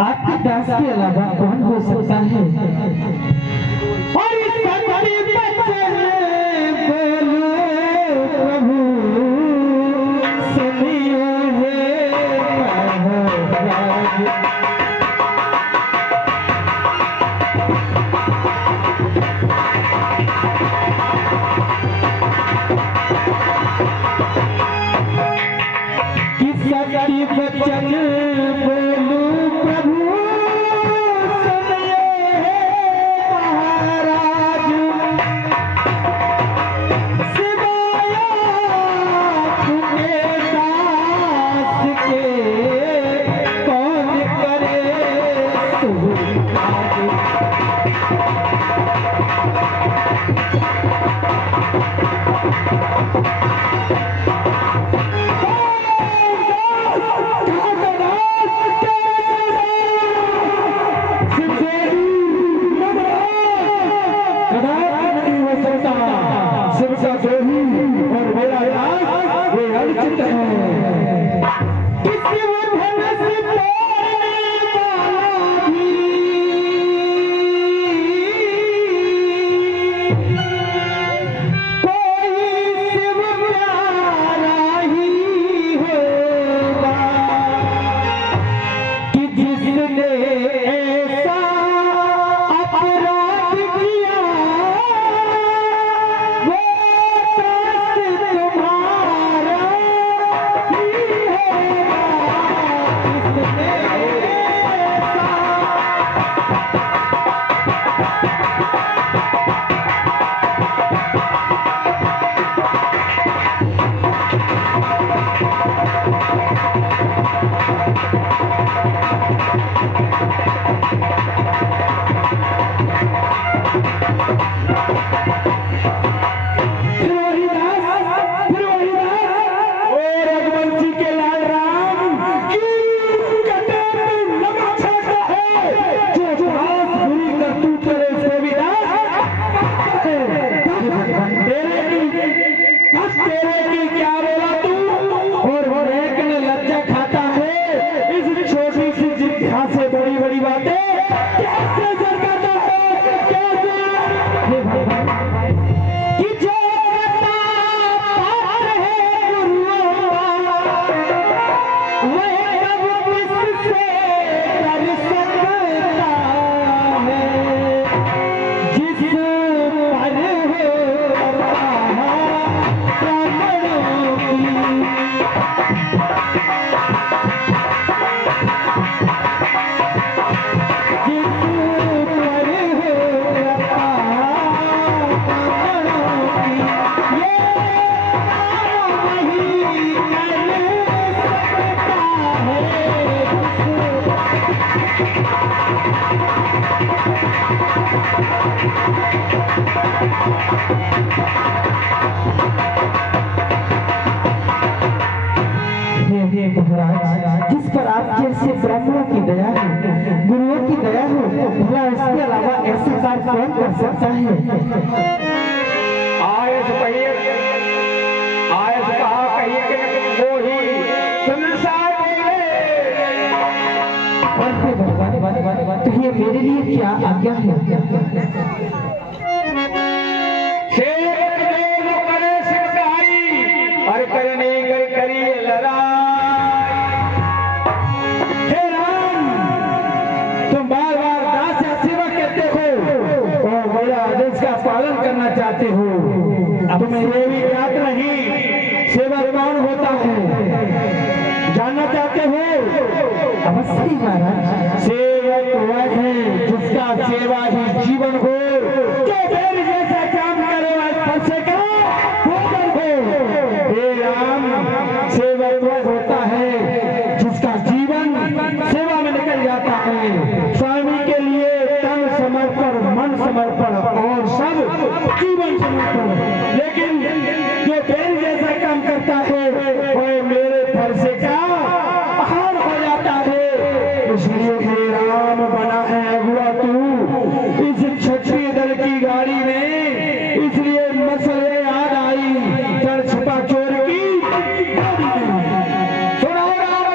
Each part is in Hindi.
आपके दास के अलावा कौन हो सकता है? और इस धरती बचन बोलो प्रभु सुनिए हे महाराज। किस धरती बचन बोलो प्रभु जिस पर आपके ऐसे ब्राह्मणों की दया है, गुरुओं की दया हो, भला इसके अलावा ऐसा कार्य कौन कर सकता है? आयस कहा कहिए कि वो ही संसार भगवान, तो ये मेरे लिए क्या आज्ञा है? करे सिरकारी और करने कर करिए लड़ाई। हे राम, तुम बार बार दास या सेवा कहते हो और मेरा आदेश का पालन करना चाहते हो। अब मैं ये भी याद नहीं सेवा कौन होता है, जानना चाहते हो? अवश्य महाराज। सेवक वह है जिसका सेवा ही जीवन हो, जो मेरे जैसा काम करे वह का भोजन हो। हे राम, सेवक वह होता है जिसका जीवन सेवा में निकल जाता है। स्वामी के लिए तन समर्पण, मन समर्पण और सब जीवन समर्पण। लेकिन जो मेरे जैसा काम करता है वह मेरे फरसे का पहाड़ हो जाता है। इसलिए हे राम, बना है अगुआ तू इस क्षत्रिय दल की गाड़ी में, इसलिए मसले याद आई चढ़ छुपा चोर की गाड़ी में। सुनो राम,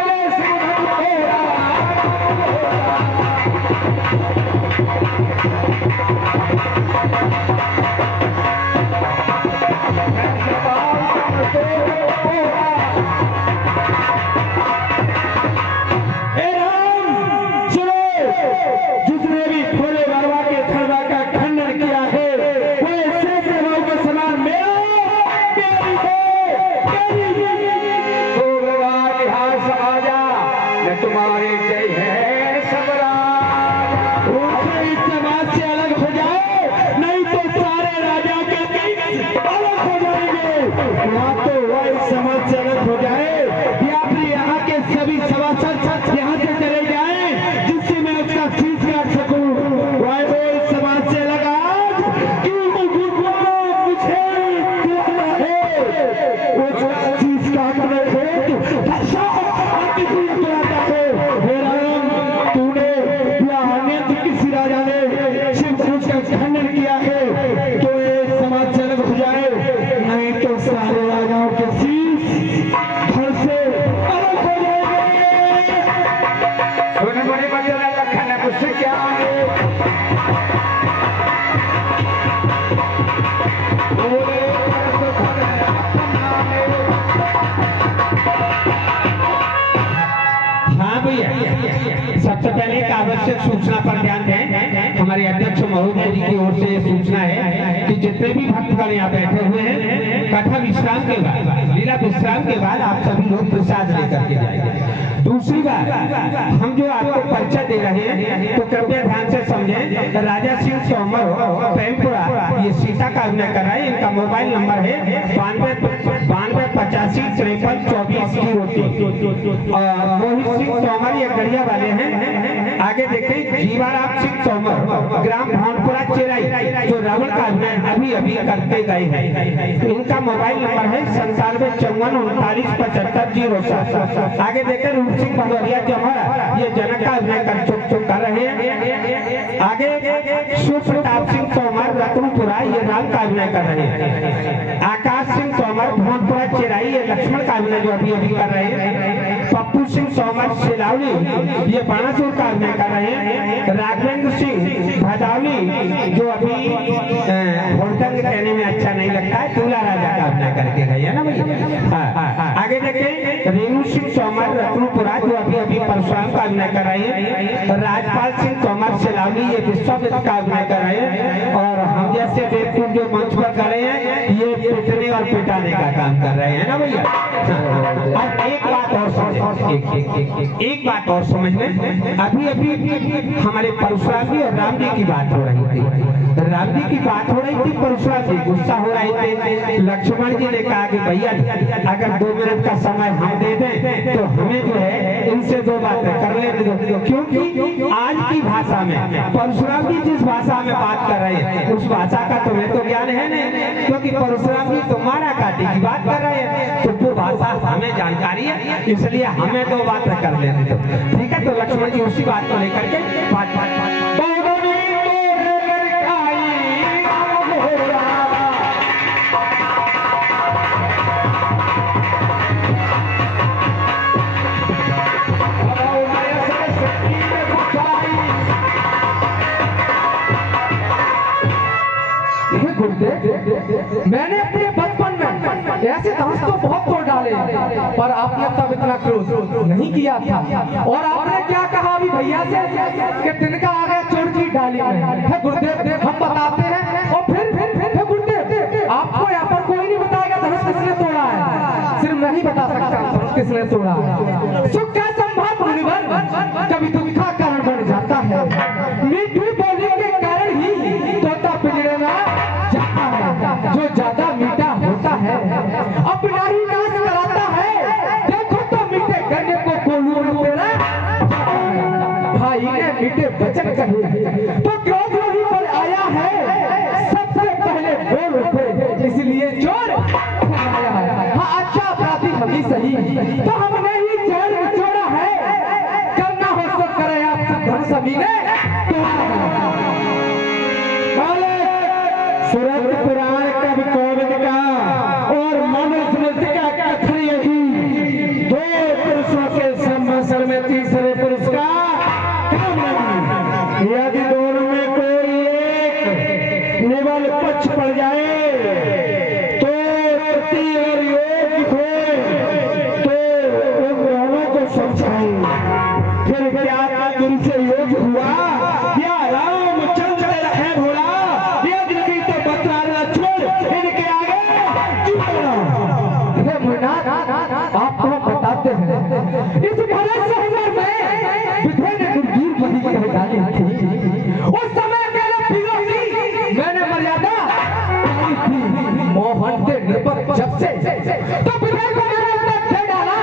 कुछ क्या है बोले हाँ भैया, सबसे पहले एक आवश्यक सूचना पर ध्यान दें। हमारे अध्यक्ष महोदय जी की ओर से ये सूचना है कि जितने भी भक्तगण यहाँ बैठे हुए हैं, कथा विश्राम के बाद, लीला विश्राम के बाद आप सभी लोग प्रसाद लेकर के जाएंगे। दूसरी बात, हम जो आपको परिचय दे रहे हैं तो कृपया ध्यान से समझें। राजा सिंह तोमर प्रेमपुरा ये सीता का अभिनय कर रहे हैं। इनका मोबाइल नंबर है 92 85 53 24 03। मोहित सिंह तोमर ये गढ़िया वाले हैं। आगे देखें, जीवाराम सिंह तोमर ग्राम भानपुरा चेराई जो रावण का अभिनय अभी अभी करते गए हैं। इनका मोबाइल नंबर है 9754 39 75 07। आगे देखें, रूप सिंह भदौरिया जमहरा ये जनक का अभिनय कर रहे हैं। आगे शिव प्रताप सिंह तोमर रतनपुरा ये राम का अभिनय कर रहे हैं। आकाश सिंह तोमर भानपुरा चेराई ये लक्ष्मण का अभिनय जो अभी अभी कर रहे हैं। पप्पू सिंह तोमर सिलावली ये बाणासुर का अभिनय कर रहे हैं। राघवेंद्र सिंह भदावली जो अभी होटंग कहने में अच्छा नहीं लगता है, दूल्हा राजा का अभिनय करके गए है ना भैया। आगे देखें, रेणु सिंह तोमर रत्नपुरा जो अभी अभी परशुराम का अभिनय कर रहे हैं। राजपाल सिंह तोमर सिलावली ये विश्वमित्र का अभिनय कर रहे हैं। और हम जैसे बेवकूफ जो मंच पर कर रहे हैं ये पिटने और पिटाने का काम कर रहे हैं ना भैया। अब एक बात और एक बात और समझ में, अभी अभी हमारे परशुराम जी और राम जी की बात हो रही थी। राम जी की बात हो रही थी, परशुराम जी गुस्सा हो रहे थे। लक्ष्मण जी ने कहा कि भैया अगर 2 मिनट का समय हम दे दें तो हमें जो है इनसे 2 बातें कर लेने दो, क्योंकि आज की भाषा में परशुराम जी जिस भाषा में बात कर रहे हैं उस भाषा का तुम्हें तो ज्ञान है नहीं, क्योंकि परशुराम जी तो मारा काटी की बात कर रहे हैं, तो वो भाषा हमें जानकारी है, इसलिए हमें 2 बातें कर लेने दो। ठीक है, तो लक्ष्मण जी उसी बात को लेकर के बात मैंने अपने बचपन में ऐसे धनुष तो बहुत तोड़ डाले, पर आपने तब इतना क्रोध नहीं किया था। और आपने क्या कहा अभी भैया से कि तिनका आ गया चोर की डाली में। गुरुदेव हम बताते हैं, और फिर गुरुदेव आपको यहाँ पर कोई नहीं बताएगा धनुष किसने तोड़ा है, सिर्फ मैं ही बता सकता हूँ धनुष किसने तोड़ा है। सुख का संभाव मुनिवर कभी दुख का कारण बन जाता है। मीठी बोली के कारण ही तोता पिंजरे में जाता है, जो ज्यादा मीठा होता है अपना ही नाश कराता है। देखो तो मीठे गन्ने को कोलू तेरा भाई ने मीठे वचन कहे तो क्रोध वही पर आया है। सबसे पहले बोल उठे इसलिए चोर आया है। हाँ अच्छा अपराधी हम ही सही, तो हमने ही चोर छोड़ा है। करना हो तो करे आप सब धन सभी ने सूरत पुराण कवि कोविद का और मनुस्मृति का कथन यही 2 पुरुषों के संवत्सर में तीसरे पुरुष का काम नहीं। यदि दोनों में कोई एक निबल पक्ष पड़ जाए तो प्रति और योग हो तो उन दोनों को समझाए। फिर क्या गुरु से योग हुआ या रामचंद्र रहे भोला आपको बताते हैं इस भरे शहर में विधे ने दुर्गीर बनी कह डाली थी। उस समय मैंने मर्यादा थी मोहन के निर्भर जब से तो विधे को मैंने अपना दे डाला।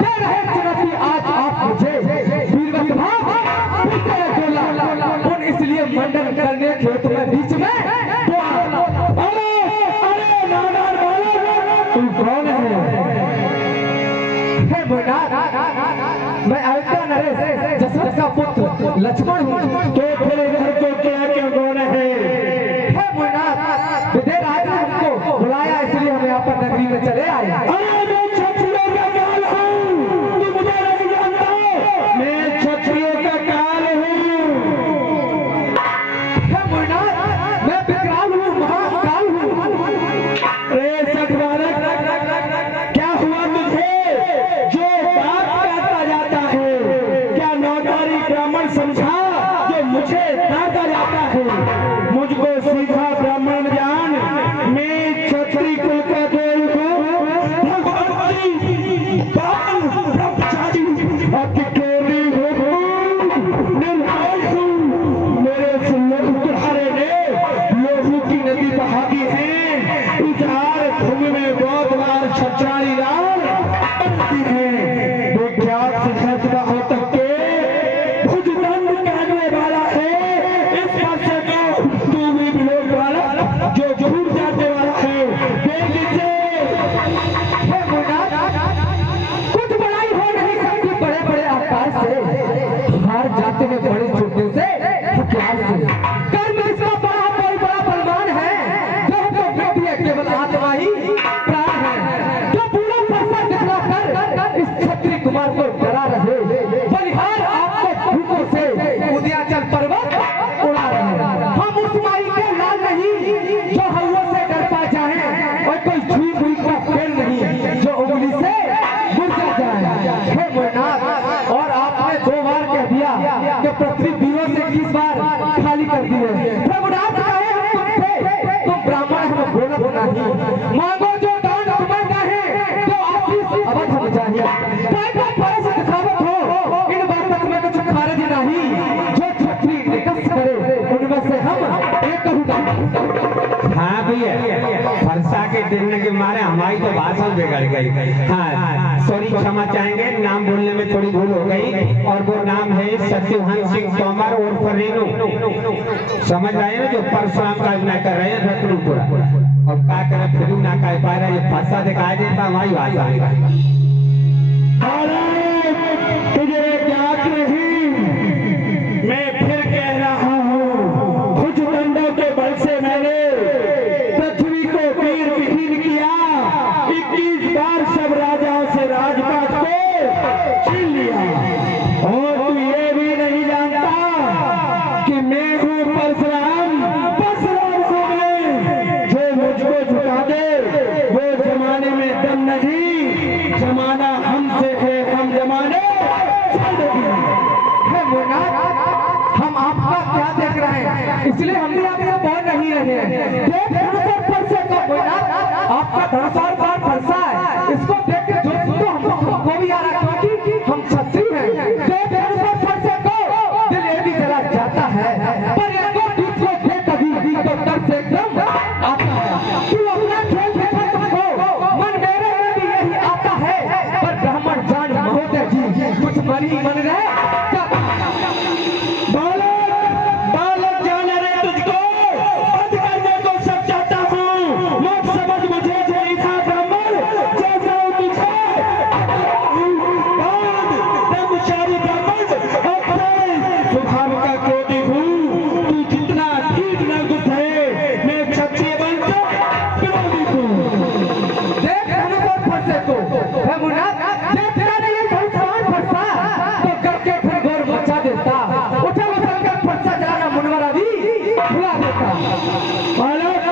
दे रहे चुनौती आज आप मुझे वीरवत भाव उन इसलिए मंडन करने खेत में बीच में मैं अयोध्या नरेश दशरथ का पुत्र लक्ष्मण हूँ। तो फिर इधर को क्या क्यों कौन है? विजय राज ने हमको बुलाया इसलिए हम यहाँ पर नगरी में चले आए। अरे मैं क्षत्रियों का काल हूँ, तू मुझे नहीं जानता। मैं क्षत्रियों का काल हूँ। सीधा ब्राह्मण जान, मैं क्षत्रिय कुल का देव हूँ, भगवती बाल ब्रह्मचारी अतिकोटि हूँ, निर्भय हूँ। मेरे सुल्लभ तुम्हारे ने लोगों की नदी बहा दी है, इजहार धुम में बहुत बार छछाड़ी लाल बनती है। विख्यात शिक्षा हो तक के भुजदंड कहने वाला है, इस पासे को तू भी विलोक वाला जो झूठ जाने वाला है। देख इसे कुछ बड़ाई हो नहीं सकती बड़े बड़े आकार से, हार जाते हैं बड़े छोटे से हथियार से। कर्म इसका बड़ा कोई बड़ा बलवान है, जो वृद्धि है केवल आत्मा ही प्राण है। जो पूरा फरसा दिखला कर इस क्षत्रिय कुमार को डरा रहे, बलिहार आपको भूखों से उदयाचल पर्वत उड़ा रहे। हम उस माई के लाल नहीं जो हवा से डर पा जाए, और कोई छुई हुई का पेड़ नहीं जो उंगली से मुरझा जाए। हे मोहनाथ, और आपने 2 बार कह दिया कि पृथ्वी वीरों से 20 बार खाली कर दी है। प्रभुनाथ कहे हम तुमसे, तुम ब्राह्मण हम गोलक नहीं, मांगो जो दान तुम्हें कहे, जो आशीष अवध हम चाहिए। पैदा परस दिखावत हो, इन बातों में कुछ खारिज नहीं, जो क्षत्रिय निकस करे उनमें से हम एक कहूँगा। हाँ भैया, फरसा के गिरने के मारे हमारी तो भाषा बिगड़ गई। हाँ सॉरी, क्षमा चाहेंगे, नाम बोलने में थोड़ी भूल हो गई। और वो नाम है सत्यवान सिंह तोमर और रेणु, समझ रहे हैं, जो परशुराम का अभिनय कर रहे हैं रत्नपुरा। और क्या करें, फिल्म ना कह पा रहे, फरसा दिखाई देता हमारी भाषा में। तुझे ज्ञात नहीं, मैं फिर कह रहा हूँ, भुजदंडों के बल से मैंने पृथ्वी को वीर विहीन किया। 21 बार सब राजाओं से राजपाट को छीन लिया। और तू ये भी नहीं जानता कि मैं हूँ परशुराम। परशुराम हूँ मैं, जो मुझको झुका दे वो जमाने में दम नहीं। जमाना हमसे है, हम जमाने हे मोहनाथ, हम आपका क्या देख रहे हैं, इसलिए हमने आपसे बोल नहीं रहे हैं। देख धनुष फरसे का मोहनाथ, आपका धनुष और फरसा है, इसको देख के जो तो हमको भी आ रहा है, क्योंकि हम क्षत्रिय हैं। देख धनुष फरसे को दिल ये भी जला जाता है, पर ये तो बीच में थे कभी तो डर से एकदम आता है। तू अपना खेल खेल तुमको, मन मेरे में भी यही आता है, पर ब्राह्मण जान महोदय जी कुछ मन ही मन रहे। बालक जाने रे तुझको बंद करने को सब चाहता हूँ। मत समझ मुझे जैसा ब्राह्मण, जैसा तुझे ब्रह्मचारी ब्राह्मण स्वभाव का कोटि हूँ। तू जितना ठीक न गुस्स है, मैं क्षत्रिय वंश विरोधी हूँ। देख धनुष फरसे को, हे मुन्नाथ, देख तेरा नहीं ये धनुष फरसा तो करके फिर गौर मचा देता। उठल उठल कर फरसा जलाना मुनवरा भी भुला देता। बालक,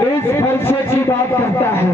इस फरसे की बात करता है।